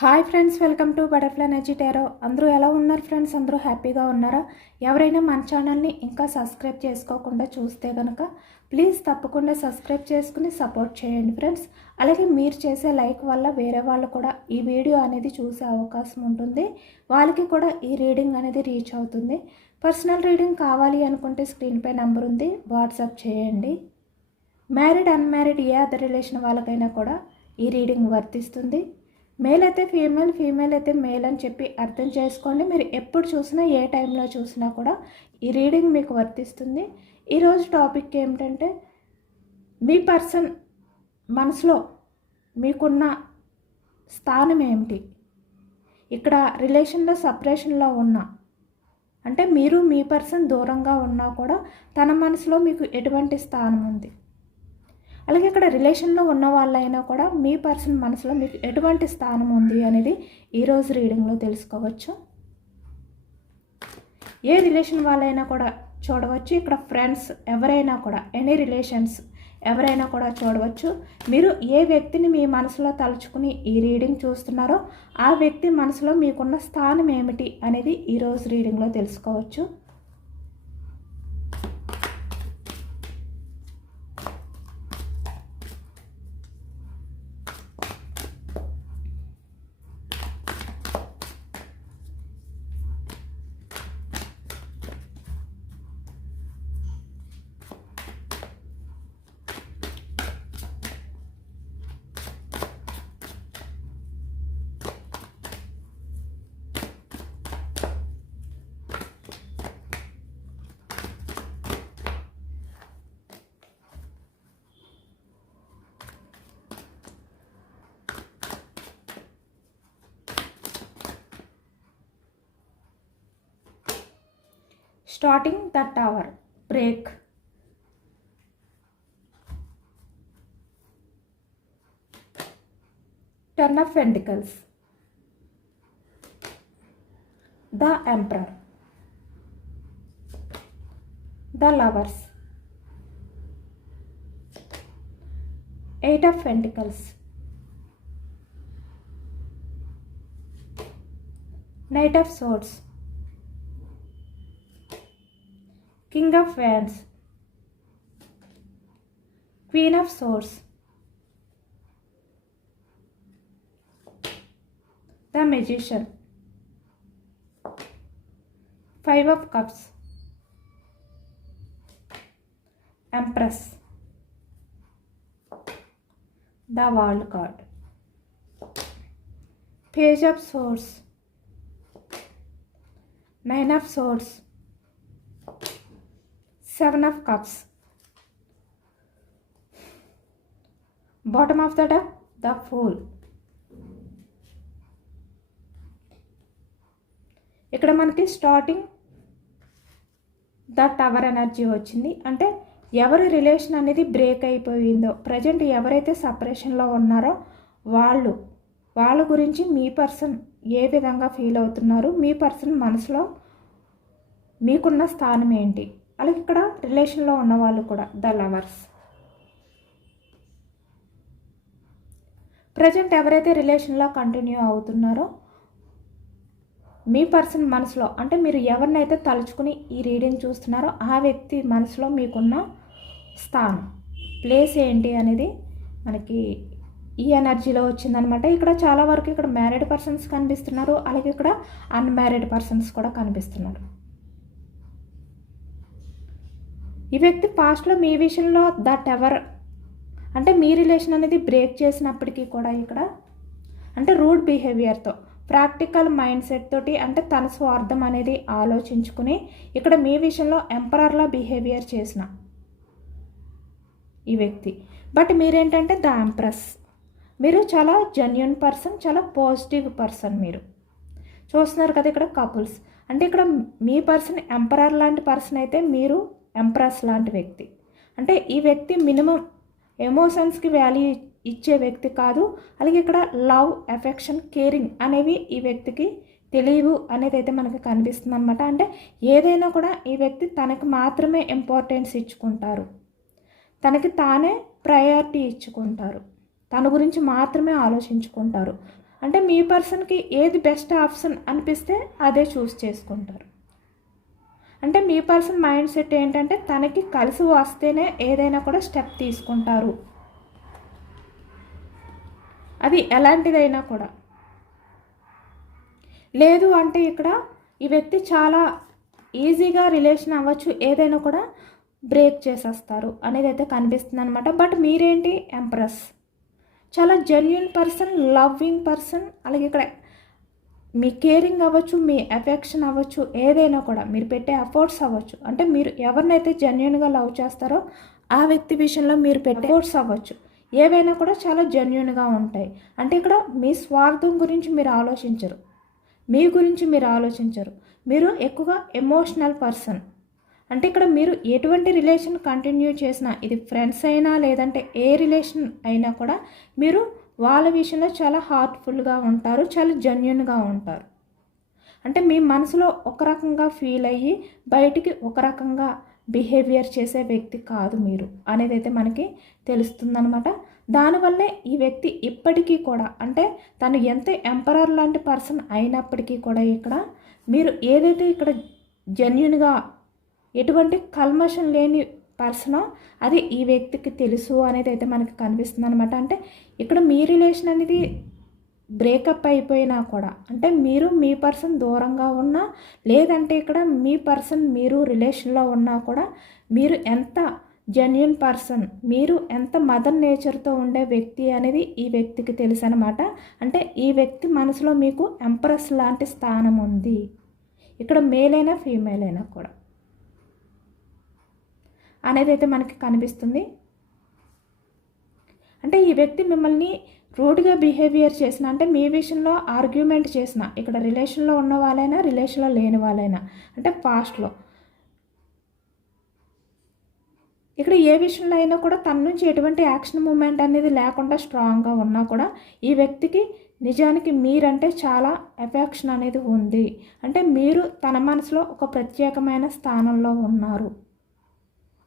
Hi friends welcome to butterfly energy tarot. అందరూ ఎలా ఉన్నారు ఫ్రెండ్స్? అందరూ హ్యాపీగా ఉన్నారా? ఎవరైనా మన ఛానల్ని ఇంకా సబ్స్క్రైబ్ చేసుకోకుండా చూస్తే కనుక ప్లీజ్ తప్పకుండా సబ్స్క్రైబ్ చేసుకుని సపోర్ట్ చేయండి ఫ్రెండ్స్. అలాగే మీరు చేసే లైక్ వల్ల వేరే వాళ్ళు కూడా ఈ వీడియో అనేది చూసే అవకాశం ఉంటుంది. వాళ్ళకి కూడా ఈ రీడింగ్ అనేది రీచ్ అవుతుంది. పర్సనల్ రీడింగ్ కావాలి అనుకుంటే స్క్రీన్పై నెంబర్ ఉంది. వాట్సాప్ చేయండి. మ్యారీడ్ అన్మ్యారీడ్ ఏ అదర్ రిలేషన్ వాళ్ళకైనా కూడా ఈ రీడింగ్ వర్తిస్తుంది. మేల్ అయితే ఫీమేల్ ఫీమేల్ అయితే మేల్ అని చెప్పి అర్థం చేసుకోండి. మీరు ఎప్పుడు చూసినా ఏ టైంలో చూసినా కూడా ఈ రీడింగ్ మీకు వర్తిస్తుంది. ఈరోజు టాపిక్ ఏమిటంటే మీ పర్సన్ మనసులో మీకున్న స్థానం ఏమిటి? ఇక్కడ రిలేషన్లో సపరేషన్లో ఉన్నా అంటే మీరు మీ పర్సన్ దూరంగా ఉన్నా కూడా తన మనసులో మీకు ఎటువంటి స్థానం ఉంది? అలాగే ఇక్కడ రిలేషన్లో ఉన్న వాళ్ళైనా కూడా మీ పర్సన్ మనసులో మీకు ఎటువంటి స్థానం ఉంది అనేది ఈరోజు రీడింగ్లో తెలుసుకోవచ్చు. ఏ రిలేషన్ వాళ్ళైనా కూడా చూడవచ్చు. ఇక్కడ ఫ్రెండ్స్ ఎవరైనా కూడా ఎనీ రిలేషన్స్ ఎవరైనా కూడా చూడవచ్చు. మీరు ఏ వ్యక్తిని మీ మనసులో తలుచుకుని ఈ రీడింగ్ చూస్తున్నారో ఆ వ్యక్తి మనసులో మీకున్న స్థానం ఏమిటి అనేది ఈరోజు రీడింగ్లో తెలుసుకోవచ్చు. Starting the tower. Break. Ten of pentacles the emperor. The lovers. Eight of pentacles knight of swords King of Wands, Queen of Swords, the Magician, Five of Cups, Empress, the World card, Page of Swords, Nine of Swords. Seven of cups bottom of the deck the fool ఇక్కడ మనకి starting the tower energy వచ్చింది. అంటే ఎవరి relation అనేది break అయిపోయిందో present ఎవరైతే సపరేషన్లో ఉన్నారో వాళ్ళు వాళ్ళ గురించి మీ పర్సన్ ఏ విధంగా ఫీల్ అవుతున్నారు మీ పర్సన్ మనసులో మీకున్న స్థానం ఏంటి? అలాగే ఇక్కడ రిలేషన్లో ఉన్న వాళ్ళు కూడా ద లవర్స్ ప్రజెంట్ ఎవరైతే రిలేషన్లో కంటిన్యూ అవుతున్నారో మీ పర్సన్ మనసులో అంటే మీరు ఎవరినైతే తలుచుకుని ఈ రీడింగ్ చూస్తున్నారో ఆ వ్యక్తి మనసులో మీకున్న స్థానం ప్లేస్ ఏంటి అనేది మనకి ఈ ఎనర్జీలో వచ్చిందనమాట. ఇక్కడ చాలా వరకు ఇక్కడ మ్యారీడ్ పర్సన్స్ కనిపిస్తున్నారు అలాగే ఇక్కడ అన్మ్యారీడ్ పర్సన్స్ కూడా కనిపిస్తున్నారు. ఈ వ్యక్తి పాస్ట్లో మీ విషయంలో దట్ ఎవర్ అంటే మీ రిలేషన్ అనేది బ్రేక్ చేసినప్పటికీ కూడా ఇక్కడ అంటే రూడ్ బిహేవియర్తో ప్రాక్టికల్ మైండ్ సెట్ తోటి అంటే తన స్వార్థం అనేది ఆలోచించుకుని ఇక్కడ మీ విషయంలో ఎంపరర్లా బిహేవియర్ చేసిన ఈ వ్యక్తి. బట్ మీరేంటంటే ద ఎంప్రెస్ మీరు చాలా జెన్యున్ పర్సన్ చాలా పాజిటివ్ పర్సన్ మీరు. చూస్తున్నారు కదా ఇక్కడ కపుల్స్ అంటే ఇక్కడ మీ పర్సన్ ఎంపరర్ లాంటి పర్సన్ అయితే మీరు ఎంప్రెస్ లాంటి వ్యక్తి. అంటే ఈ వ్యక్తి మినిమం ఎమోషన్స్కి వాల్యూ ఇచ్చే వ్యక్తి కాదు. అలాగే ఇక్కడ లవ్ ఎఫెక్షన్ కేరింగ్ అనేవి ఈ వ్యక్తికి తెలియవు అనేది అయితే మనకి కనిపిస్తుంది అనమాట అంటే ఏదైనా కూడా ఈ వ్యక్తి తనకు మాత్రమే ఇంపార్టెన్స్ ఇచ్చుకుంటారు. తనకి తానే ప్రయారిటీ ఇచ్చుకుంటారు. తన గురించి మాత్రమే ఆలోచించుకుంటారు. అంటే మీ పర్సన్కి ఏది బెస్ట్ ఆప్షన్ అనిపిస్తే అదే చూస్ చేసుకుంటారు. అంటే మీ పర్సన్ మైండ్ సెట్ ఏంటంటే తనకి కలిసి వస్తేనే ఏదైనా కూడా స్టెప్ తీసుకుంటారు. అది ఎలాంటిదైనా కూడా. లేదు అంటే ఇక్కడ ఈ వ్యక్తి చాలా ఈజీగా రిలేషన్ అవ్వచ్చు ఏదైనా కూడా బ్రేక్ చేసేస్తారు అనేది అయితే కనిపిస్తుంది అనమాట బట్ మీరేంటి? ఎంప్రెస్ చాలా జెన్యున్ పర్సన్ లవ్వింగ్ పర్సన్ అలాగే ఇక్కడ మీ కేరింగ్ అవ్వచ్చు మీ ఎఫెక్షన్ అవ్వచ్చు ఏదైనా కూడా మీరు పెట్టే ఎఫర్ట్స్ అవ్వచ్చు. అంటే మీరు ఎవరినైతే జెన్యున్గా లవ్ చేస్తారో ఆ వ్యక్తి విషయంలో మీరు పెట్టే ఎఫర్ట్స్ అవ్వచ్చు. ఏవైనా కూడా చాలా జెన్యున్గా ఉంటాయి. అంటే ఇక్కడ మీ స్వార్థం గురించి మీరు ఆలోచించరు. మీ గురించి మీరు ఆలోచించరు. మీరు ఎక్కువగా ఎమోషనల్ పర్సన్. అంటే ఇక్కడ మీరు ఎటువంటి రిలేషన్ కంటిన్యూ చేసినా ఇది ఫ్రెండ్స్ అయినా లేదంటే ఏ రిలేషన్ అయినా కూడా మీరు వాళ్ళ విషయంలో చాలా హార్ట్ఫుల్గా ఉంటారు చాలా జెన్యున్గా ఉంటారు. అంటే మీ మనసులో ఒక రకంగా ఫీల్ అయ్యి బయటికి ఒక రకంగా బిహేవియర్ చేసే వ్యక్తి కాదు మీరు అనేది అయితే మనకి తెలుస్తుందనమాట దానివల్లే ఈ వ్యక్తి ఇప్పటికీ కూడా అంటే తను ఎంత ఎంపరర్ లాంటి పర్సన్ అయినప్పటికీ కూడా ఇక్కడ మీరు ఏదైతే ఇక్కడ జెన్యున్గా ఎటువంటి కల్మషం లేని పర్సనో అది ఈ వ్యక్తికి తెలుసు అనేది అయితే మనకి కనిపిస్తుంది అనమాట అంటే ఇక్కడ మీ రిలేషన్ అనేది బ్రేకప్ అయిపోయినా కూడా అంటే మీరు మీ పర్సన్ దూరంగా ఉన్నా లేదంటే ఇక్కడ మీ పర్సన్ మీరు రిలేషన్లో ఉన్నా కూడా మీరు ఎంత జెన్యున్ పర్సన్ మీరు ఎంత మదర్ నేచర్తో ఉండే వ్యక్తి అనేది ఈ వ్యక్తికి తెలుసు అనమాట అంటే ఈ వ్యక్తి మనసులో మీకు ఎంప్రెస్ లాంటి స్థానం ఉంది. ఇక్కడ మేలైనా ఫీమేల్ అయినా కూడా. అనేది అయితే మనకి కనిపిస్తుంది. అంటే ఈ వ్యక్తి మిమ్మల్ని రూడ్గా బిహేవియర్ చేసిన అంటే మీ విషయంలో ఆర్గ్యుమెంట్ చేసిన ఇక్కడ రిలేషన్లో ఉన్న వాళ్ళైనా రిలేషన్లో లేని వాళ్ళైనా అంటే పాస్ట్లో. ఇక్కడ ఏ విషయంలో అయినా కూడా తన నుంచి ఎటువంటి యాక్షన్ మూమెంట్ అనేది లేకుండా స్ట్రాంగ్గా ఉన్నా కూడా ఈ వ్యక్తికి నిజానికి మీరంటే చాలా ఎఫెక్షన్ అనేది ఉంది. అంటే మీరు తన మనసులో ఒక ప్రత్యేకమైన స్థానంలో ఉన్నారు.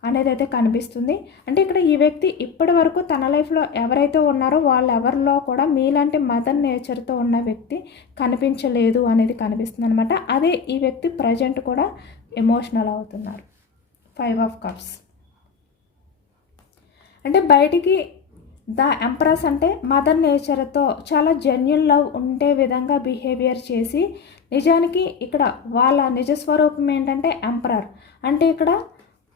అనేది అయితే కనిపిస్తుంది. అంటే ఇక్కడ ఈ వ్యక్తి ఇప్పటి వరకు తన లైఫ్లో ఎవరైతే ఉన్నారో వాళ్ళు ఎవరిలో కూడా మీలాంటి మదర్ నేచర్తో ఉన్న వ్యక్తి కనిపించలేదు అనేది కనిపిస్తుంది అనమాట అదే ఈ వ్యక్తి ప్రజెంట్ కూడా ఎమోషనల్ అవుతున్నారు. Five of cups. అంటే బయటికి ద ఎంప్రెస్ అంటే మదర్ నేచర్తో చాలా జెన్యున్ లవ్ ఉండే విధంగా బిహేవియర్ చేసి నిజానికి ఇక్కడ వాళ్ళ నిజస్వరూపం ఏంటంటే ఎంప్రర్. అంటే ఇక్కడ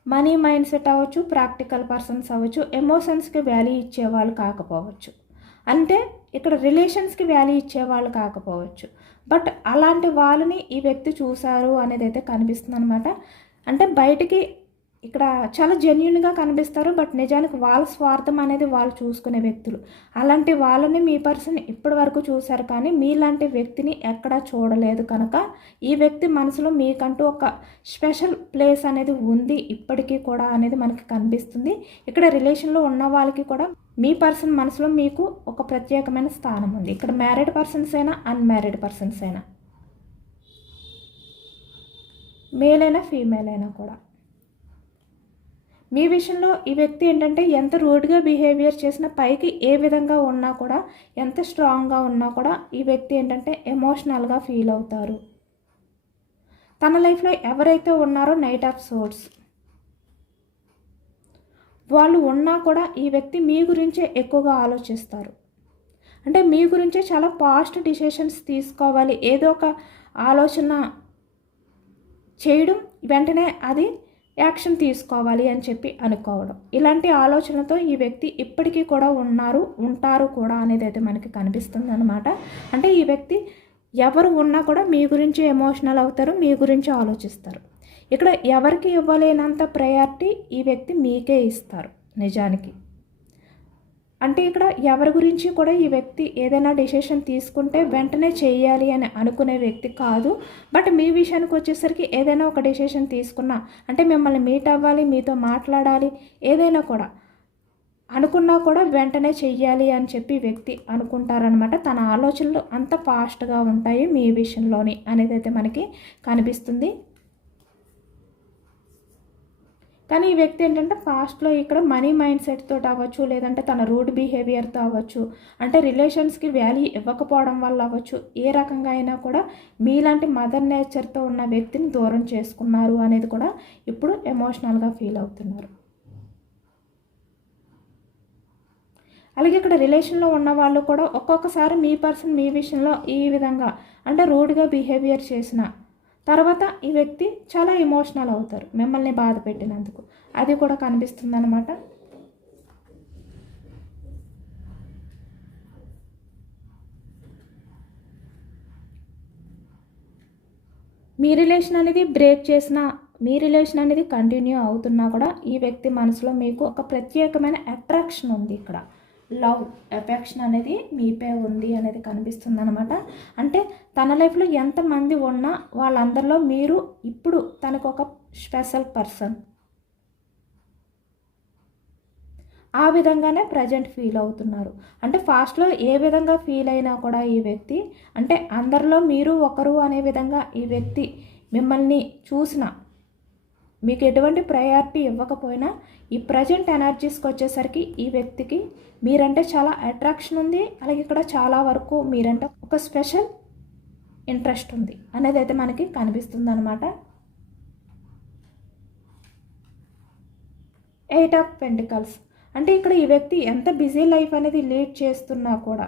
మనీ మైండ్ సెట్ అవ్వచ్చు ప్రాక్టికల్ పర్సన్స్ అవ్వచ్చు ఎమోషన్స్కి వాల్యూ ఇచ్చేవాళ్ళు కాకపోవచ్చు. అంటే ఇక్కడ రిలేషన్స్కి వాల్యూ ఇచ్చేవాళ్ళు కాకపోవచ్చు. బట్ అలాంటి వాళ్ళని ఈ వ్యక్తి చూశారు అనేది అయితే కనిపిస్తుంది అనమాట అంటే బయటికి ఇక్కడ చాలా జెన్యున్గా కనిపిస్తారు బట్ నిజానికి వాళ్ళ స్వార్థం అనేది వాళ్ళు చూసుకునే వ్యక్తులు. అలాంటి వాళ్ళని మీ పర్సన్ ఇప్పటి వరకు చూశారు కానీ మీలాంటి వ్యక్తిని ఎక్కడా చూడలేదు కనుక ఈ వ్యక్తి మనసులో మీకంటూ ఒక స్పెషల్ ప్లేస్ అనేది ఉంది ఇప్పటికీ కూడా అనేది మనకి కనిపిస్తుంది. ఇక్కడ రిలేషన్లో ఉన్న వాళ్ళకి కూడా మీ పర్సన్ మనసులో మీకు ఒక ప్రత్యేకమైన స్థానం ఉంది. ఇక్కడ మ్యారీడ్ పర్సన్స్ అయినా అన్మ్యారీడ్ పర్సన్స్ అయినా. మేల్ అయినా ఫీమేల్ అయినా కూడా. మీ విషయంలో ఈ వ్యక్తి ఏంటంటే ఎంత రూడ్గా బిహేవియర్ చేసినా పైకి ఏ విధంగా ఉన్నా కూడా ఎంత స్ట్రాంగ్గా ఉన్నా కూడా ఈ వ్యక్తి ఏంటంటే ఎమోషనల్గా ఫీల్ అవుతారు. తన లైఫ్లో ఎవరైతే ఉన్నారో నైట్ ఆఫ్ సోర్స్ వాళ్ళు ఉన్నా కూడా ఈ వ్యక్తి మీ గురించే ఎక్కువగా ఆలోచిస్తారు. అంటే మీ గురించే చాలా పాస్ట్ డిసిషన్స్ తీసుకోవాలి. ఏదో ఒక ఆలోచన చేయడం వెంటనే అది యాక్షన్ తీసుకోవాలి అని చెప్పి అనుకోవడం. ఇలాంటి ఆలోచనతో ఈ వ్యక్తి ఇప్పటికీ కూడా ఉన్నారు ఉంటారు కూడా అనేది అయితే మనకి కనిపిస్తుంది అనమాట అంటే ఈ వ్యక్తి ఎవరు ఉన్నా కూడా మీ గురించి ఎమోషనల్ అవుతారు మీ గురించి ఆలోచిస్తారు. ఇక్కడ ఎవరికి ఇవ్వలేనంత ప్రయారిటీ ఈ వ్యక్తి మీకే ఇస్తారు నిజానికి. అంటే ఇక్కడ ఎవరి గురించి కూడా ఈ వ్యక్తి ఏదైనా డెసిషన్ తీసుకుంటే వెంటనే చేయాలి అని అనుకునే వ్యక్తి కాదు. బట్ మీ విషయానికి వచ్చేసరికి ఏదైనా ఒక డెసిషన్ తీసుకున్నా అంటే మిమ్మల్ని మీట్ అవ్వాలి మీతో మాట్లాడాలి ఏదైనా కూడా అనుకున్నా కూడా వెంటనే చెయ్యాలి అని చెప్పి వ్యక్తి అనుకుంటారనమాట తన ఆలోచనలు అంత ఫాస్ట్గా ఉంటాయి మీ విషయంలోని అనేది అయితే మనకి కనిపిస్తుంది. కానీ ఈ వ్యక్తి ఏంటంటే ఫాస్ట్లో ఇక్కడ మనీ మైండ్ సెట్తో అవ్వచ్చు లేదంటే తన రూడ్ బిహేవియర్తో అవ్వచ్చు. అంటే రిలేషన్స్కి వాల్యూ ఇవ్వకపోవడం వల్ల అవ్వచ్చు. ఏ రకంగా అయినా కూడా మీలాంటి మదర్ నేచర్తో ఉన్న వ్యక్తిని దూరం చేసుకున్నారు అనేది కూడా ఇప్పుడు ఎమోషనల్గా ఫీల్ అవుతున్నారు. అలాగే ఇక్కడ రిలేషన్లో ఉన్న వాళ్ళు కూడా ఒక్కొక్కసారి మీ పర్సన్ మీ విషయంలో ఈ విధంగా అంటే రూడ్గా బిహేవియర్ చేసిన తర్వాత ఈ వ్యక్తి చాలా ఎమోషనల్ అవుతారు. మిమ్మల్ని బాధ పెట్టినందుకు. అది కూడా కనిపిస్తుంది అనమాట మీ రిలేషన్ అనేది బ్రేక్ చేసిన మీ రిలేషన్ అనేది కంటిన్యూ అవుతున్నా కూడా ఈ వ్యక్తి మనసులో మీకు ఒక ప్రత్యేకమైన అట్రాక్షన్ ఉంది ఇక్కడ. లవ్ ఎఫెక్షన్ అనేది మీపై ఉంది అనేది కనిపిస్తుంది అనమాట అంటే తన లైఫ్లో ఎంతమంది ఉన్నా వాళ్ళందరిలో మీరు ఇప్పుడు తనకు ఒక స్పెషల్ పర్సన్ ఆ విధంగానే ప్రజెంట్ ఫీల్ అవుతున్నారు. అంటే ఫాస్ట్లో ఏ విధంగా ఫీల్ అయినా కూడా ఈ వ్యక్తి అంటే అందరిలో మీరు ఒకరు అనే విధంగా ఈ వ్యక్తి మిమ్మల్ని చూసిన మీకు ఎటువంటి ప్రయారిటీ ఇవ్వకపోయినా ఈ ప్రజెంట్ ఎనర్జీస్కి వచ్చేసరికి ఈ వ్యక్తికి మీరంటే చాలా అట్రాక్షన్ ఉంది. అలాగే ఇక్కడ చాలా వరకు మీరంటే ఒక స్పెషల్ ఇంట్రెస్ట్ ఉంది అనేది అయితే మనకి కనిపిస్తుంది అనమాట ఎయిట్ ఆఫ్ పెంటికల్స్ అంటే ఇక్కడ ఈ వ్యక్తి ఎంత బిజీ లైఫ్ అనేది లీడ్ చేస్తున్నా కూడా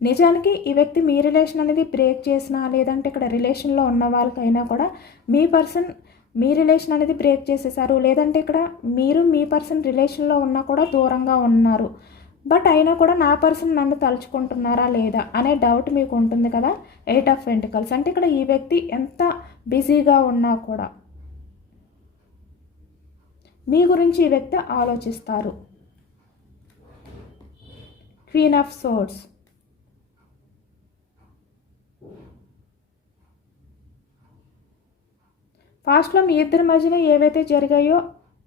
నిజానికి ఈ వ్యక్తి మీ రిలేషన్ అనేది బ్రేక్ చేసినా లేదంటే ఇక్కడ రిలేషన్లో ఉన్న వాళ్ళకైనా కూడా మీ పర్సన్ మీ రిలేషన్ అనేది బ్రేక్ చేసేసారు. లేదంటే ఇక్కడ మీరు మీ పర్సన్ రిలేషన్లో ఉన్నా కూడా దూరంగా ఉన్నారు. బట్ అయినా కూడా నా పర్సన్ నన్ను తలుచుకుంటున్నారా లేదా అనే డౌట్ మీకు ఉంటుంది కదా? ఎయిట్ ఆఫ్ వెంటికల్స్ అంటే ఇక్కడ ఈ వ్యక్తి ఎంత బిజీగా ఉన్నా కూడా మీ గురించి ఈ వ్యక్తి ఆలోచిస్తారు. క్వీన్ ఆఫ్ సోర్స్ ఫాస్ట్లో మీ ఇద్దరి మధ్యన ఏవైతే జరిగాయో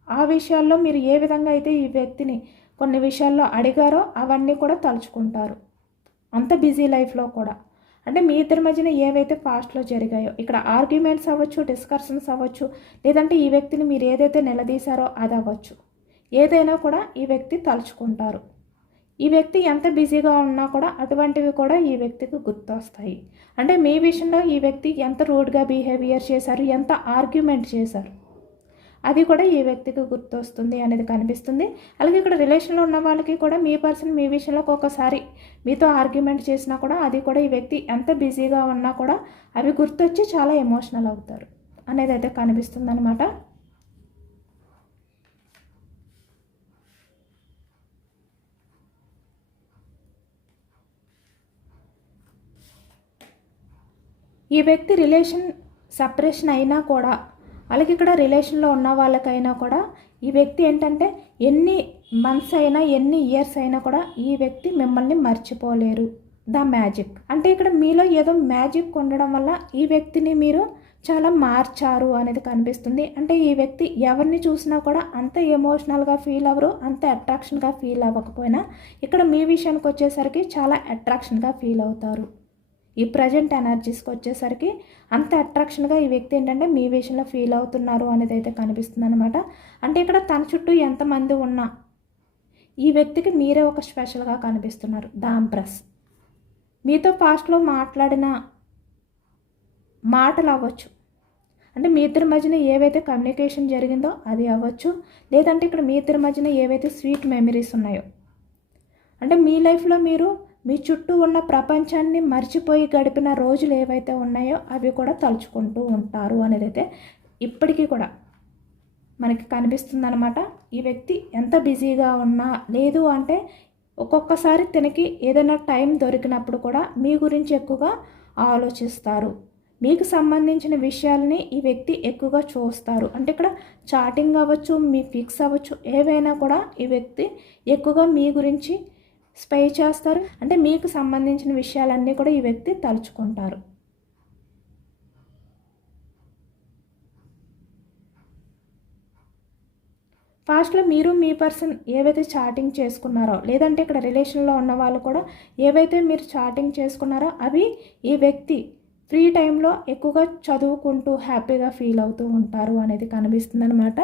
ఆ విషయాల్లో మీరు ఏ విధంగా అయితే ఈ వ్యక్తిని కొన్ని విషయాల్లో అడిగారో అవన్నీ కూడా తలుచుకుంటారు. అంత బిజీ లైఫ్లో కూడా. అంటే మీ ఇద్దరి మధ్యన ఏవైతే ఫాస్ట్లో జరిగాయో ఇక్కడ ఆర్గ్యుమెంట్స్ అవ్వచ్చు డిస్కషన్స్ అవ్వచ్చు లేదంటే ఈ వ్యక్తిని మీరు ఏదైతే నిలదీశారో అది అవ్వచ్చు. ఏదైనా కూడా ఈ వ్యక్తి తలుచుకుంటారు. ఈ వ్యక్తి ఎంత బిజీగా ఉన్నా కూడా అటువంటివి కూడా ఈ వ్యక్తికి గుర్తొస్తాయి. అంటే మీ విషయంలో ఈ వ్యక్తి ఎంత రూడ్గా బిహేవియర్ చేశారు ఎంత ఆర్గ్యుమెంట్ చేశారు అది కూడా ఈ వ్యక్తికి గుర్తొస్తుంది అనేది కనిపిస్తుంది. అలాగే ఇక్కడ రిలేషన్లో ఉన్న వాళ్ళకి కూడా మీ పర్సన్ మీ విషయంలో ఒక్కొక్కసారి మీతో ఆర్గ్యుమెంట్ చేసినా కూడా అది కూడా ఈ వ్యక్తి ఎంత బిజీగా ఉన్నా కూడా అవి గుర్తొచ్చి చాలా ఎమోషనల్ అవుతారు అనేది అయితే కనిపిస్తుంది అనమాట ఈ వ్యక్తి రిలేషన్ సపరేషన్ అయినా కూడా అలాగే ఇక్కడ రిలేషన్లో ఉన్న వాళ్ళకైనా కూడా ఈ వ్యక్తి ఏంటంటే ఎన్ని మంత్స్ అయినా ఎన్ని ఇయర్స్ అయినా కూడా ఈ వ్యక్తి మిమ్మల్ని మర్చిపోలేరు. ద మ్యాజిక్ అంటే ఇక్కడ మీలో ఏదో మ్యాజిక్ ఉండడం వల్ల ఈ వ్యక్తిని మీరు చాలా మార్చారు అనేది కనిపిస్తుంది. అంటే ఈ వ్యక్తి ఎవరిని చూసినా కూడా అంత ఎమోషనల్గా ఫీల్ అవ్వరు అంత అట్రాక్షన్గా ఫీల్ అవ్వకపోయినా ఇక్కడ మీ విషయానికి వచ్చేసరికి చాలా అట్రాక్షన్గా ఫీల్ అవుతారు. ఈ ప్రజెంట్ ఎనర్జీస్కి వచ్చేసరికి అంత అట్రాక్షన్గా ఈ వ్యక్తి ఏంటంటే మీ విషయంలో ఫీల్ అవుతున్నారు అనేది అయితే కనిపిస్తుంది అనమాట అంటే ఇక్కడ తన చుట్టూ ఎంతమంది ఉన్నా ఈ వ్యక్తికి మీరే ఒక స్పెషల్గా కనిపిస్తున్నారు. దాంప్రస్. మీతో పాస్ట్లో మాట్లాడిన మాటలు అవ్వచ్చు. అంటే మీ ఇద్దరి మధ్యన ఏవైతే కమ్యూనికేషన్ జరిగిందో అది అవ్వచ్చు. లేదంటే ఇక్కడ మీ ఇద్దరి మధ్యన ఏవైతే స్వీట్ మెమరీస్ ఉన్నాయో. అంటే మీ లైఫ్లో మీరు మీ చుట్టూ ఉన్న ప్రపంచాన్ని మర్చిపోయి గడిపిన రోజులు ఏవైతే ఉన్నాయో అవి కూడా తలుచుకుంటూ ఉంటారు అనేది అయితే ఇప్పటికీ కూడా మనకి కనిపిస్తుంది అనమాట ఈ వ్యక్తి ఎంత బిజీగా ఉన్నా లేదు అంటే ఒక్కొక్కసారి తనకి ఏదైనా టైం దొరికినప్పుడు కూడా మీ గురించి ఎక్కువగా ఆలోచిస్తారు. మీకు సంబంధించిన విషయాలని ఈ వ్యక్తి ఎక్కువగా చూస్తారు. అంటే ఇక్కడ చాటింగ్ అవ్వచ్చు మీ ఫిక్స్ అవ్వచ్చు ఏవైనా కూడా ఈ వ్యక్తి ఎక్కువగా మీ గురించి స్పై చేస్తారు. అంటే మీకు సంబంధించిన విషయాలన్నీ కూడా ఈ వ్యక్తి తలుచుకుంటారు. ఫాస్ట్లో మీరు మీ పర్సన్ ఏవైతే చాటింగ్ చేసుకున్నారో లేదంటే ఇక్కడ రిలేషన్లో ఉన్న వాళ్ళు కూడా ఏవైతే మీరు చాటింగ్ చేసుకున్నారో అవి ఈ వ్యక్తి ఫ్రీ టైంలో ఎక్కువగా చదువుకుంటూ హ్యాపీగా ఫీల్ అవుతూ ఉంటారు అనేది కనిపిస్తుంది అనమాట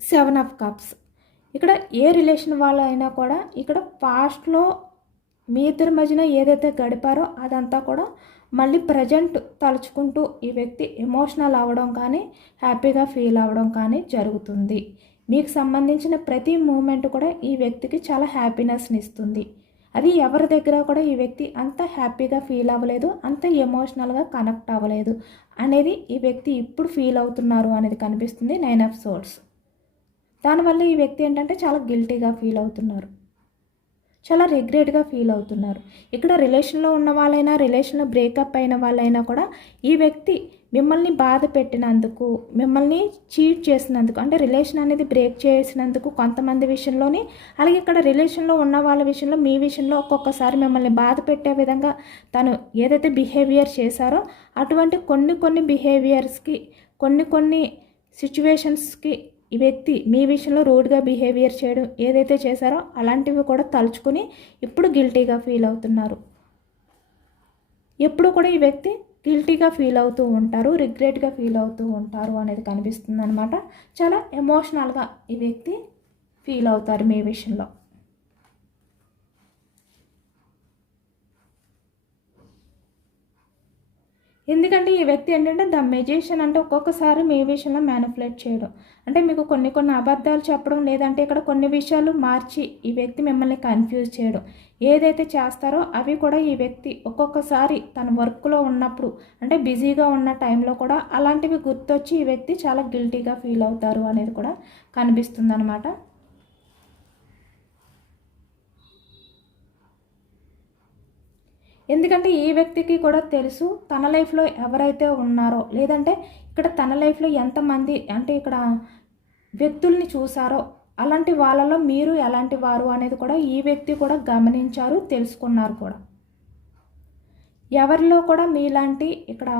సెవెన్ ఆఫ్ కప్స్. ఇక్కడ ఏ రిలేషన్ వాళ్ళు అయినా కూడా ఇక్కడ పాస్ట్లో మీ ఇద్దరి మధ్యన ఏదైతే గడిపారో అదంతా కూడా మళ్ళీ ప్రజెంట్ తలుచుకుంటూ ఈ వ్యక్తి ఎమోషనల్ అవ్వడం కానీ హ్యాపీగా ఫీల్ అవ్వడం కానీ జరుగుతుంది. మీకు సంబంధించిన ప్రతి మూమెంట్ కూడా ఈ వ్యక్తికి చాలా హ్యాపీనెస్ని ఇస్తుంది. అది ఎవరి దగ్గర కూడా ఈ వ్యక్తి అంత హ్యాపీగా ఫీల్ అవ్వలేదు అంత ఎమోషనల్గా కనెక్ట్ అవ్వలేదు అనేది ఈ వ్యక్తి ఇప్పుడు ఫీల్ అవుతున్నారు అనేది కనిపిస్తుంది నైన్ ఆఫ్ సోర్స్ దానివల్ల ఈ వ్యక్తి ఏంటంటే చాలా గిల్టీగా ఫీల్ అవుతున్నారు. చాలా రిగ్రెట్గా ఫీల్ అవుతున్నారు. ఇక్కడ రిలేషన్లో ఉన్న వాళ్ళైనా రిలేషన్లో బ్రేకప్ అయిన వాళ్ళైనా కూడా ఈ వ్యక్తి మిమ్మల్ని బాధ పెట్టినందుకు మిమ్మల్ని చీట్ చేసినందుకు అంటే రిలేషన్ అనేది బ్రేక్ చేసినందుకు కొంతమంది విషయంలోని అలాగే ఇక్కడ రిలేషన్లో ఉన్న వాళ్ళ విషయంలో మీ విషయంలో ఒక్కొక్కసారి మిమ్మల్ని బాధ పెట్టే విధంగా తను ఏదైతే బిహేవియర్ చేశారో అటువంటి కొన్ని కొన్ని బిహేవియర్స్కి కొన్ని కొన్ని సిచ్యువేషన్స్కి ఈ వ్యక్తి మీ విషయంలో రూడ్గా బిహేవియర్ చేయడం ఏదైతే చేశారో అలాంటివి కూడా తలుచుకుని ఇప్పుడు గిల్టీగా ఫీల్ అవుతున్నారు. ఎప్పుడు కూడా ఈ వ్యక్తి గిల్టీగా ఫీల్ అవుతూ ఉంటారు రిగ్రెట్గా ఫీల్ అవుతూ ఉంటారు అనేది కనిపిస్తుంది అనమాట చాలా ఎమోషనల్గా ఈ వ్యక్తి ఫీల్ అవుతారు మీ విషయంలో. ఎందుకంటే ఈ వ్యక్తి ఏంటంటే ద మెజిషియన్ అంటే ఒక్కొక్కసారి మీ విషయంలో మ్యానిపులేట్ చేయడం. అంటే మీకు కొన్ని కొన్ని అబద్ధాలు చెప్పడం లేదంటే ఇక్కడ కొన్ని విషయాలు మార్చి ఈ వ్యక్తి మిమ్మల్ని కన్ఫ్యూజ్ చేయడం. ఏదైతే చేస్తారో అవి కూడా ఈ వ్యక్తి ఒక్కొక్కసారి తన వర్క్లో ఉన్నప్పుడు అంటే బిజీగా ఉన్న టైంలో కూడా అలాంటివి గుర్తొచ్చి ఈ వ్యక్తి చాలా గిల్టీగా ఫీల్ అవుతారు అనేది కూడా కనిపిస్తుంది అనమాట ఎందుకంటే ఈ వ్యక్తికి కూడా తెలుసు తన లైఫ్లో ఎవరైతే ఉన్నారో లేదంటే ఇక్కడ తన లైఫ్లో ఎంతమంది అంటే ఇక్కడ వ్యక్తుల్ని చూసారో అలాంటి వాళ్ళలో మీరు ఎలాంటి వారు అనేది కూడా ఈ వ్యక్తి కూడా గమనించారు తెలుసుకున్నారు కూడా. ఎవరిలో కూడా మీలాంటి ఇక్కడ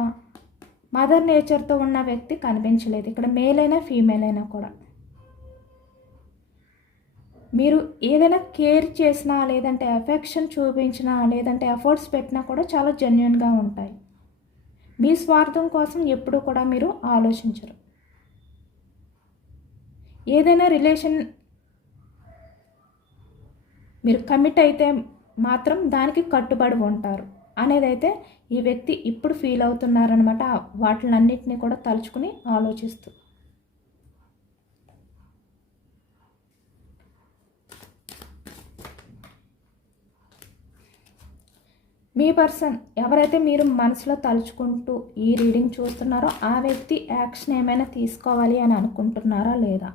మదర్ నేచర్తో ఉన్న వ్యక్తి కనిపించలేదు. ఇక్కడ మేల్ అయినా ఫీమేల్ అయినా కూడా. మీరు ఏదైనా కేర్ చేసినా లేదంటే ఎఫెక్షన్ చూపించినా లేదంటే ఎఫర్ట్స్ పెట్టినా కూడా చాలా జెన్యున్గా ఉంటాయి. మీ స్వార్థం కోసం ఎప్పుడూ కూడా మీరు ఆలోచించరు. ఏదైనా రిలేషన్ మీరు కమిట్ అయితే మాత్రం దానికి కట్టుబడి ఉంటారు. అనేది అయితే ఈ వ్యక్తి ఇప్పుడు ఫీల్ అవుతున్నారనమాట వాటినన్నింటినీ కూడా తలుచుకుని ఆలోచిస్తూ. మీ పర్సన్ ఎవరైతే మీరు మనసులో తలుచుకుంటూ ఈ రీడింగ్ చూస్తున్నారో ఆ వ్యక్తి యాక్షన్ ఏమైనా తీసుకోవాలి అని అనుకుంటున్నారా లేదా?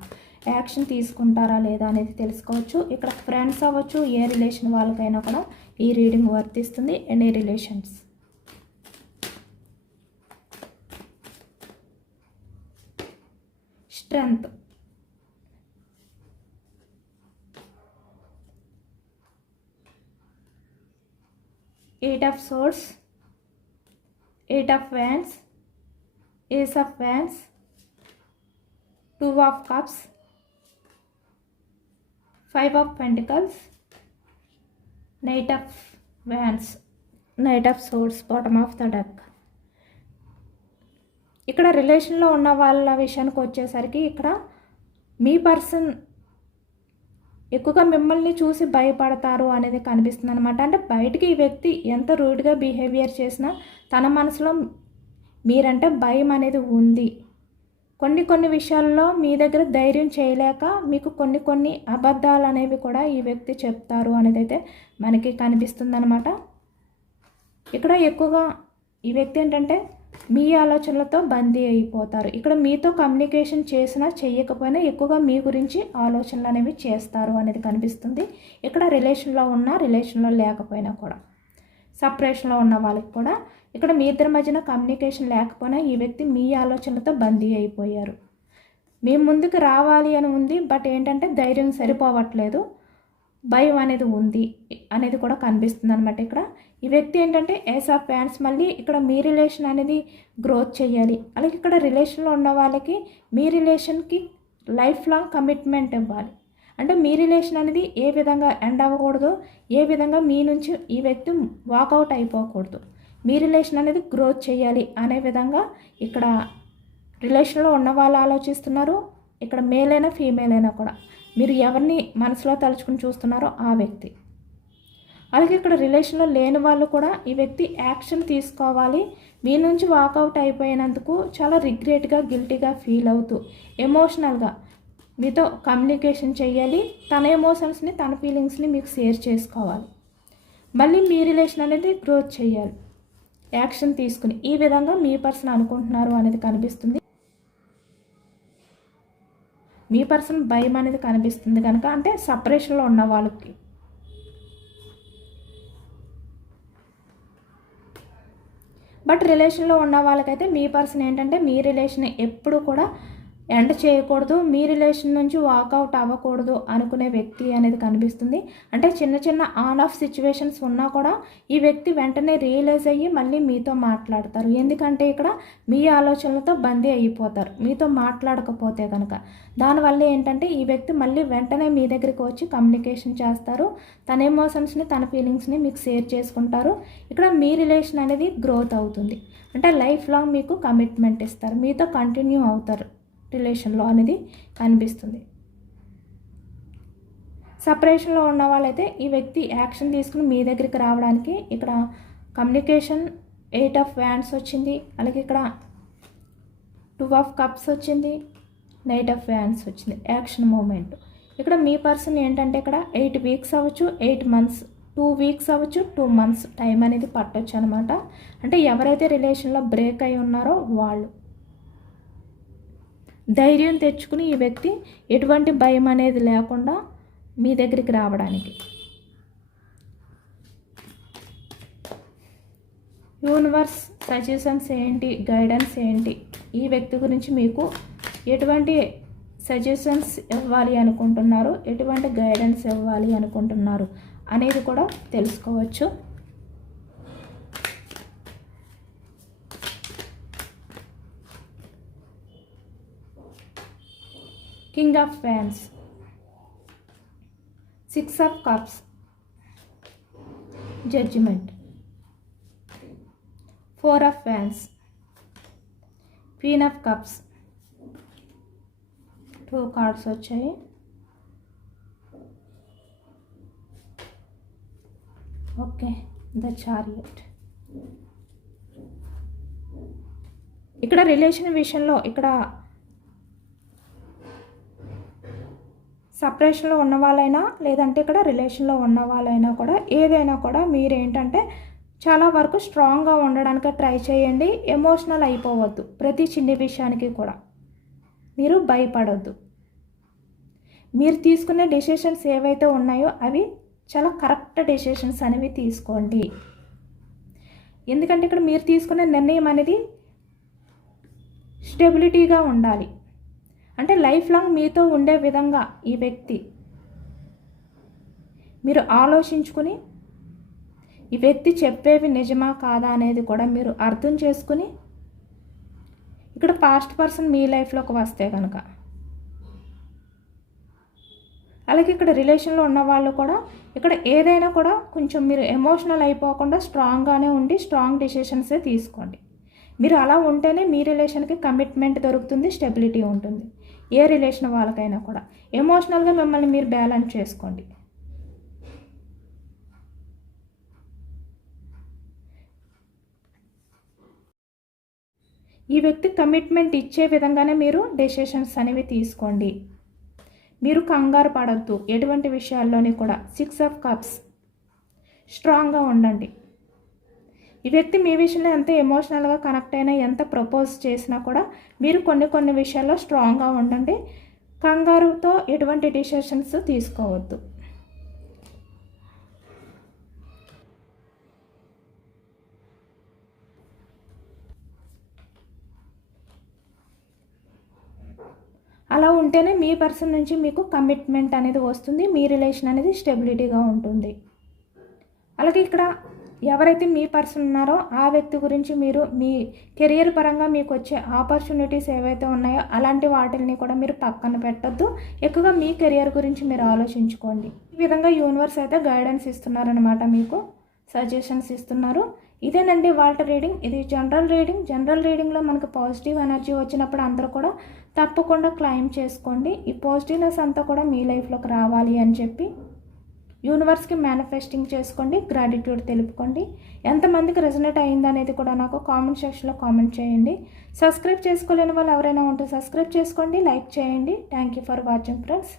యాక్షన్ తీసుకుంటారా లేదా అనేది తెలుసుకోవచ్చు. ఇక్కడ ఫ్రెండ్స్ అవ్వచ్చు ఏ రిలేషన్ వాళ్ళకైనా కూడా ఈ రీడింగ్ వర్తిస్తుంది. Any relations. Strength. Eight of swords eight of wands ace of wands two of cups five of pentacles knight of wands knight of swords bottom of the deck ఇక్కడ రిలేషన్లో ఉన్న వాళ్ళ విషయానికి వచ్చేసరికి ఇక్కడ మీ పర్సన్ ఎక్కువగా మిమ్మల్ని చూసి భయపడతారు అనేది కనిపిస్తుంది అనమాట అంటే బయటికి ఈ వ్యక్తి ఎంత రూడ్గా బిహేవియర్ చేసినా తన మనసులో మీరంటే భయం అనేది ఉంది. కొన్ని కొన్ని విషయాల్లో మీ దగ్గర ధైర్యం చేయలేక మీకు కొన్ని కొన్ని అబద్ధాలు అనేవి కూడా ఈ వ్యక్తి చెప్తారు అనేది అయితే మనకి కనిపిస్తుంది అనమాట ఇక్కడ ఎక్కువగా ఈ వ్యక్తి ఏంటంటే మీ ఆలోచనలతో బందీ అయిపోతారు. ఇక్కడ మీతో కమ్యూనికేషన్ చేసినా చేయకపోయినా ఎక్కువగా మీ గురించి ఆలోచనలు అనేవి చేస్తారు అనేది కనిపిస్తుంది. ఇక్కడ రిలేషన్లో ఉన్నా రిలేషన్లో లేకపోయినా కూడా సపరేషన్లో ఉన్న వాళ్ళకి కూడా ఇక్కడ మీ ఇద్దరి మధ్యన కమ్యూనికేషన్ లేకపోయినా ఈ వ్యక్తి మీ ఆలోచనలతో బందీ అయిపోయారు. మీ ముందుకు రావాలి అని ఉంది బట్ ఏంటంటే ధైర్యం సరిపోవట్లేదు భయం అనేది ఉంది అనేది కూడా కనిపిస్తుంది అనమాట ఇక్కడ. ఈ వ్యక్తి ఏంటంటే ఏస్ ఆఫ్ ప్యాంట్స్. మళ్ళీ ఇక్కడ మీ రిలేషన్ అనేది గ్రోత్ చేయాలి. అలాగే ఇక్కడ రిలేషన్లో ఉన్న వాళ్ళకి మీ రిలేషన్కి లైఫ్ లాంగ్ కమిట్మెంట్ ఇవ్వాలి. అంటే మీ రిలేషన్ అనేది ఏ విధంగా ఎండ్ అవ్వకూడదు ఏ విధంగా మీ నుంచి ఈ వ్యక్తి వాకౌట్ అయిపోకూడదు. మీ రిలేషన్ అనేది గ్రోత్ చేయాలి అనే విధంగా ఇక్కడ రిలేషన్లో ఉన్న వాళ్ళు ఆలోచిస్తున్నారు. ఇక్కడ మేల్ అయినా ఫీమేల్ అయినా కూడా. మీరు ఎవరిని మనసులో తలుచుకుని చూస్తున్నారో ఆ వ్యక్తి. అలాగే ఇక్కడ రిలేషన్లో లేని వాళ్ళు కూడా ఈ వ్యక్తి యాక్షన్ తీసుకోవాలి. మీ నుంచి వాకౌట్ అయిపోయినందుకు చాలా రిగ్రెట్గా గిల్టీగా ఫీల్ అవుతూ ఎమోషనల్గా మీతో కమ్యూనికేషన్ చేయాలి. తన ఎమోషన్స్ని తన ఫీలింగ్స్ని మీకు షేర్ చేసుకోవాలి. మళ్ళీ మీ రిలేషన్ అనేది గ్రోత్ చేయాలి. యాక్షన్ తీసుకుని ఈ విధంగా మీ పర్సన్ అనుకుంటున్నారు అనేది కనిపిస్తుంది. మీ పర్సన్ భయం అనేది కనిపిస్తుంది కనుక అంటే సపరేషన్లో ఉన్న వాళ్ళకి బట్ రిలేషన్లో ఉన్న వాళ్ళకైతే మీ పర్సన్ ఏంటంటే మీ రిలేషన్ ఎప్పుడు కూడా ఎండ్ చేయకూడదు మీ రిలేషన్ నుంచి వాకౌట్ అవ్వకూడదు అనుకునే వ్యక్తి అనేది కనిపిస్తుంది. అంటే చిన్న చిన్న ఆన్ ఆఫ్ సిచ్యువేషన్స్ ఉన్నా కూడా ఈ వ్యక్తి వెంటనే రియలైజ్ అయ్యి మళ్ళీ మీతో మాట్లాడతారు. ఎందుకంటే ఇక్కడ మీ ఆలోచనలతో బందీ అయిపోతారు. మీతో మాట్లాడకపోతే కనుక దానివల్ల ఏంటంటే ఈ వ్యక్తి మళ్ళీ వెంటనే మీ దగ్గరికి వచ్చి కమ్యూనికేషన్ చేస్తారు. తన ఎమోషన్స్ని తన ఫీలింగ్స్ని మీకు షేర్ చేసుకుంటారు. ఇక్కడ మీ రిలేషన్ అనేది గ్రోత్ అవుతుంది. అంటే లైఫ్ లాంగ్ మీకు కమిట్మెంట్ ఇస్తారు. మీతో కంటిన్యూ అవుతారు. రిలేషన్లో అనేది కనిపిస్తుంది. సపరేషన్లో ఉన్న వాళ్ళైతే ఈ వ్యక్తి యాక్షన్ తీసుకుని మీ దగ్గరికి రావడానికి ఇక్కడ కమ్యూనికేషన్ ఎయిట్ ఆఫ్ వ్యాండ్స్ వచ్చింది అలాగే ఇక్కడ టూ ఆఫ్ కప్స్ వచ్చింది నైట్ ఆఫ్ వ్యాండ్స్ వచ్చింది యాక్షన్ మూమెంట్. ఇక్కడ మీ పర్సన్ ఏంటంటే ఇక్కడ ఎయిట్ వీక్స్ అవ్వచ్చు ఎయిట్ మంత్స్ టూ వీక్స్ అవ్వచ్చు టూ మంత్స్ టైం అనేది పట్టొచ్చు అనమాట అంటే ఎవరైతే రిలేషన్లో బ్రేక్ అయి ఉన్నారో వాళ్ళు. ధైర్యం తెచ్చుకుని ఈ వ్యక్తి ఎటువంటి భయం అనేది లేకుండా మీ దగ్గరికి రావడానికి. యూనివర్స్ సజెషన్స్ ఏంటి? గైడెన్స్ ఏంటి? ఈ వ్యక్తి గురించి మీకు ఎటువంటి సజెషన్స్ ఇవ్వాలి అనుకుంటున్నారు? ఎటువంటి గైడెన్స్ ఇవ్వాలి అనుకుంటున్నారు? అనేది కూడా తెలుసుకోవచ్చు. King of fans six of cups. Judgement. Four of fans queen of cups. Two cards వచ్చాయి. Okay the chariot. ఇక్కడ రిలేషన్ విషయంలో ఇక్కడ సపరేషన్లో ఉన్న వాళ్ళైనా లేదంటే ఇక్కడ రిలేషన్లో ఉన్న వాళ్ళైనా కూడా ఏదైనా కూడా మీరు ఏంటంటే చాలా వరకు స్ట్రాంగ్గా ఉండడానికి ట్రై చేయండి. ఎమోషనల్ అయిపోవద్దు ప్రతి చిన్న విషయానికి కూడా. మీరు భయపడొద్దు. మీరు తీసుకునే డెసిషన్స్ ఏవైతే ఉన్నాయో అవి చాలా కరెక్ట్ డెసిషన్స్ అనేవి తీసుకోండి. ఎందుకంటే ఇక్కడ మీరు తీసుకునే నిర్ణయం అనేది స్టెబిలిటీగా ఉండాలి. అంటే లైఫ్ లాంగ్ మీతో ఉండే విధంగా ఈ వ్యక్తి. మీరు ఆలోచించుకుని ఈ వ్యక్తి చెప్పేవి నిజమా కాదా అనేది కూడా మీరు అర్థం చేసుకుని ఇక్కడ పాస్ట్ పర్సన్ మీ లైఫ్లోకి వస్తే కనుక. అలాగే ఇక్కడ రిలేషన్లో ఉన్న వాళ్ళు కూడా ఇక్కడ ఏదైనా కూడా కొంచెం మీరు ఎమోషనల్ అయిపోకుండా స్ట్రాంగ్గానే ఉండి స్ట్రాంగ్ డిసిషన్సే తీసుకోండి. మీరు అలా ఉంటేనే మీ రిలేషన్కి కమిట్మెంట్ దొరుకుతుంది స్టెబిలిటీ ఉంటుంది. ఏ రిలేషన్ వాళ్ళకైనా కూడా. ఎమోషనల్గా మిమ్మల్ని మీరు బ్యాలెన్స్ చేసుకోండి. ఈ వ్యక్తి కమిట్మెంట్ ఇచ్చే విధంగానే మీరు డెసిషన్స్ అనేవి తీసుకోండి. మీరు కంగారు పడద్దు. ఎటువంటి విషయాల్లోని కూడా సిక్స్ ఆఫ్ కప్స్ స్ట్రాంగ్గా ఉండండి. ఈ వ్యక్తి మీ విషయంలో ఎంత ఎమోషనల్గా కనెక్ట్ అయినా ఎంత ప్రపోజ్ చేసినా కూడా మీరు కొన్ని కొన్ని విషయాల్లో స్ట్రాంగ్గా ఉండండి. కంగారుతో ఎటువంటి డిసిషన్స్ తీసుకోవద్దు. అలా ఉంటేనే మీ పర్సన్ నుంచి మీకు కమిట్మెంట్ అనేది వస్తుంది మీ రిలేషన్ అనేది స్టెబిలిటీగా ఉంటుంది. అలాగే ఇక్కడ ఎవరైతే మీ పర్సన్ ఉన్నారో ఆ వ్యక్తి గురించి మీరు మీ కెరియర్ పరంగా మీకు వచ్చే ఆపర్చునిటీస్ ఏవైతే ఉన్నాయో అలాంటి వాటిని కూడా మీరు పక్కన పెట్టద్దు. ఎక్కువగా మీ కెరియర్ గురించి మీరు ఆలోచించుకోండి. ఈ విధంగా యూనివర్స్ అయితే గైడెన్స్ ఇస్తున్నారనమాట మీకు. సజెషన్స్ ఇస్తున్నారు. ఇదేనండి వాళ్ళ రీడింగ్. ఇది జనరల్ రీడింగ్. జనరల్ రీడింగ్లో మనకు పాజిటివ్ ఎనర్జీ వచ్చినప్పుడు అందరూ కూడా తప్పకుండా క్లైమ్ చేసుకోండి. ఈ పాజిటివ్నెస్ అంతా కూడా మీ లైఫ్లోకి రావాలి అని చెప్పి. యూనివర్స్కి మేనిఫెస్టింగ్ చేసుకోండి గ్రాటిట్యూడ్ తెలుపుకోండి. ఎంతమందికి రెజనేట్ అయింది అనేది కూడా నాకు కామెంట్ సెక్షన్లో కామెంట్ చేయండి. సబ్స్క్రైబ్ చేసుకోలేని వాళ్ళు ఎవరైనా ఉంటే సబ్స్క్రైబ్ చేసుకోండి లైక్ చేయండి. Thank you for watching friends